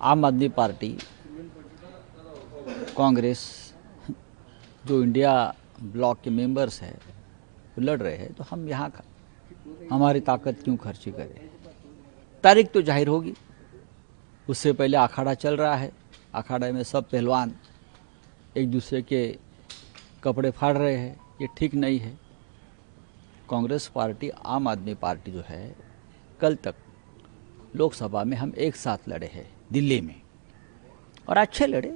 आम आदमी पार्टी, कांग्रेस जो इंडिया ब्लॉक के मेंबर्स है वो लड़ रहे हैं, तो हम यहाँ हमारी ताकत क्यों खर्ची करें। तारीख तो जाहिर होगी, उससे पहले अखाड़ा चल रहा है। अखाड़े में सब पहलवान एक दूसरे के कपड़े फाड़ रहे हैं, ये ठीक नहीं है। कांग्रेस पार्टी, आम आदमी पार्टी जो है, कल तक लोकसभा में हम एक साथ लड़े हैं दिल्ली में, और अच्छे लड़े।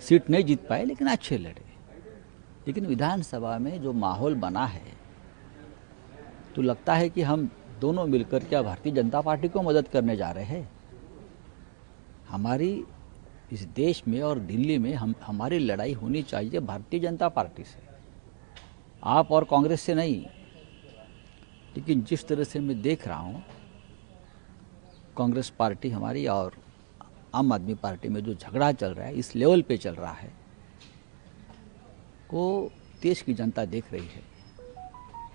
सीट नहीं जीत पाए लेकिन अच्छे लड़े। लेकिन विधानसभा में जो माहौल बना है, तो लगता है कि हम दोनों मिलकर क्या भारतीय जनता पार्टी को मदद करने जा रहे हैं। हमारी इस देश में और दिल्ली में हमारी लड़ाई होनी चाहिए भारतीय जनता पार्टी से, आप और कांग्रेस से नहीं। लेकिन जिस तरह से मैं देख रहा हूँ, कांग्रेस पार्टी हमारी और आम आदमी पार्टी में जो झगड़ा चल रहा है, इस लेवल पे चल रहा है, वो देश की जनता देख रही है।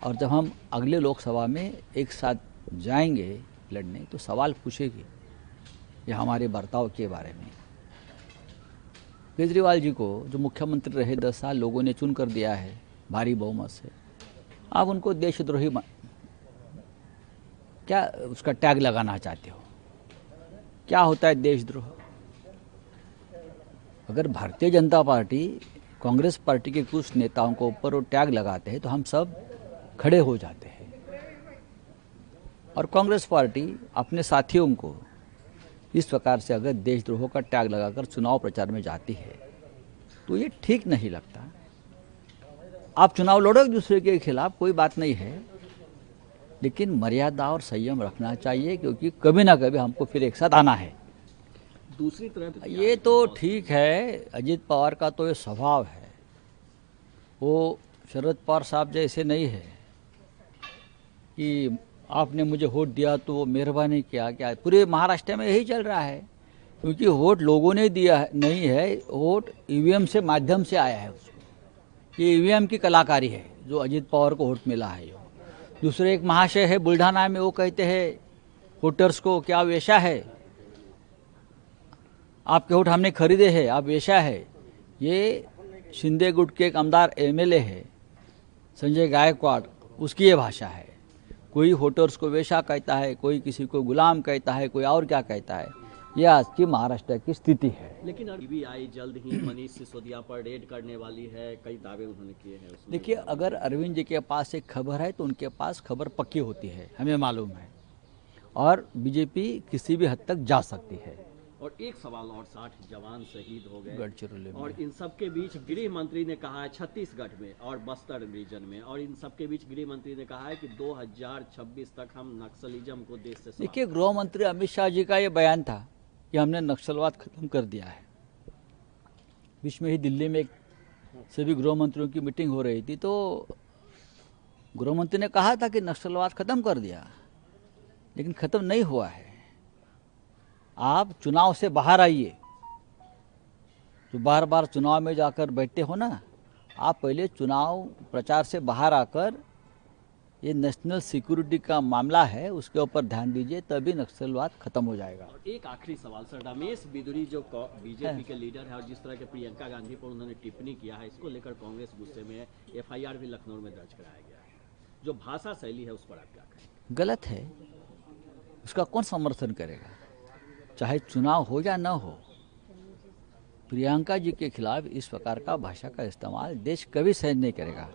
और जब हम अगले लोकसभा में एक साथ जाएंगे लड़ने, तो सवाल पूछेगी ये हमारे बर्ताव के बारे में। केजरीवाल जी को जो मुख्यमंत्री रहे 10 साल, लोगों ने चुन कर दिया है भारी बहुमत से। आप उनको देशद्रोही क्या उसका टैग लगाना चाहते हो? क्या होता है देशद्रोह? अगर भारतीय जनता पार्टी कांग्रेस पार्टी के कुछ नेताओं को ऊपर वो टैग लगाते हैं, तो हम सब खड़े हो जाते हैं। और कांग्रेस पार्टी अपने साथियों को इस प्रकार से अगर देशद्रोह का टैग लगाकर चुनाव प्रचार में जाती है, तो ये ठीक नहीं लगता। आप चुनाव लड़ो एक दूसरे के खिलाफ, कोई बात नहीं है, लेकिन मर्यादा और संयम रखना चाहिए, क्योंकि कभी ना कभी हमको फिर एक साथ आना है। दूसरी तरफ ये तो ठीक है, अजीत पवार का तो ये स्वभाव है, वो शरद पवार साहब जैसे नहीं है कि आपने मुझे वोट दिया तो वो मेहरबानी किया। क्या पूरे महाराष्ट्र में यही चल रहा है, क्योंकि वोट लोगों ने दिया नहीं है, वोट ईवीएम से माध्यम से आया है उसको। ये ईवीएम की कलाकारी है जो अजीत पवार को वोट मिला है। दूसरे एक महाशय है बुल्ढाना में, वो कहते हैं वोटर्स को, क्या वेशा है, आपके वोट हमने खरीदे हैं, आप वेशा है। ये शिंदे गुट के एक आमदार एमएलए है संजय गायकवाड़, उसकी ये भाषा है। कोई वोटर्स को वेशा कहता है, कोई किसी को गुलाम कहता है, कोई और क्या कहता है। यह आज की महाराष्ट्र की स्थिति है। लेकिन सीबीआई जल्द ही मनीष सिसोदिया पर रेड करने वाली है, कई दावे उन्होंने किए हैं उसमें। देखिए, अगर अरविंद जी के पास एक खबर है तो उनके पास खबर पक्की होती है, हमें मालूम है, और बीजेपी किसी भी हद तक जा सकती है। और एक सवाल और, 60 जवान शहीद हो गए गढ़चिरौली में, और इन सब के बीच गृह मंत्री ने कहा है छत्तीसगढ़ में और बस्तर रीजन में, और इन सब के बीच गृह मंत्री ने कहा है कि 2026 तक हम नक्सलिज्म को देश से देखिए, गृह मंत्री अमित शाह जी का ये बयान था कि हमने नक्सलवाद खत्म कर दिया है। बीच में ही दिल्ली में सभी गृह मंत्रियों की मीटिंग हो रही थी, तो गृह मंत्री ने कहा था कि नक्सलवाद खत्म कर दिया, लेकिन खत्म नहीं हुआ है। आप चुनाव से बाहर आइए, जो बार बार चुनाव में जाकर बैठते हो ना, आप पहले चुनाव प्रचार से बाहर आकर ये नेशनल सिक्योरिटी का मामला है, उसके ऊपर ध्यान दीजिए, तभी नक्सलवाद खत्म हो जाएगा। और एक आखिरी सवाल सर, रमेश बिदुरी जो बीजेपी के लीडर है और जिस तरह के प्रियंका गांधी पर उन्होंने टिप्पणी किया है, इसको लेकर कांग्रेस गुस्से में है। एफआईआर भी लखनऊ में दर्ज कराया गया है। जो भाषा शैली है उस पर आप क्या कहें? गलत है, उसका कौन समर्थन करेगा? चाहे चुनाव हो या न हो, प्रियंका जी के खिलाफ इस प्रकार का भाषा का इस्तेमाल देश कभी सहन नहीं करेगा।